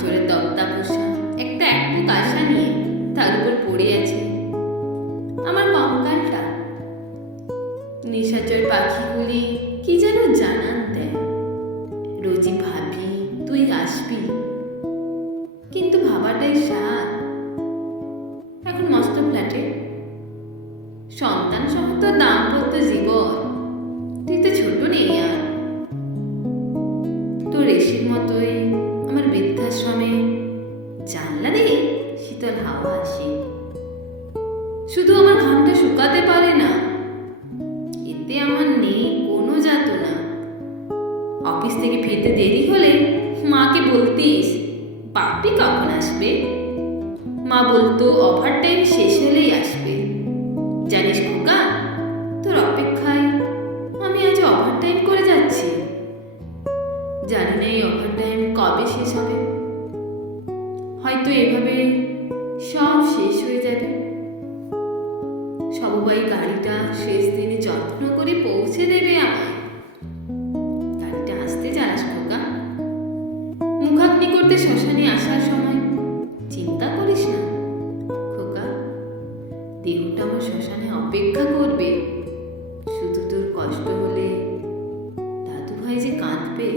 তক্তা পোষা একটা একটু কাঁসা নিয়ে তার উপর পড়ে আছে। আমার কঙ্কালটা। নিশাচর পাখিগুলি কি যেন জানান দেয়। রোজই ভাবি, তুই আসবি? কিন্তু ভাবাটাই সাত এখন মস্ত ফ্ল্যাটে। সন্তান সহ তো দাম্পত্য শীতল হাওয়া আসে শুধু আমার ঘামটা শুকাতে পারে না, এতে আমার নেই কোনো যাতনা। অফিস থেকে ফিরতে দেরি হলে মাকে বলতিস পাপি কখন আসবে? মা বলতো ওভার টাইম শেষ হলেই আসবে। জানিস খোকা, তোর অপেক্ষায় আমি আজ ওভার টাইম করে যাচ্ছি। জানি না এই ওভার টাইম কবে শেষ হবে। হয়তো এভাবে সমবায় গাড়িটা শেষ দিনে যত্ন করে পৌঁছে দেবে আমায়। গাড়িটা আসতে জানাস খোকা। মুখাগ্নি করতে শ্মশানে আসার সময় চিন্তা করিস না, খোকা। দেহটা আমার শ্মশানে অপেক্ষা করবে। শুধু তোর কষ্ট হলে দাদু ভাই যে কাঁদবে।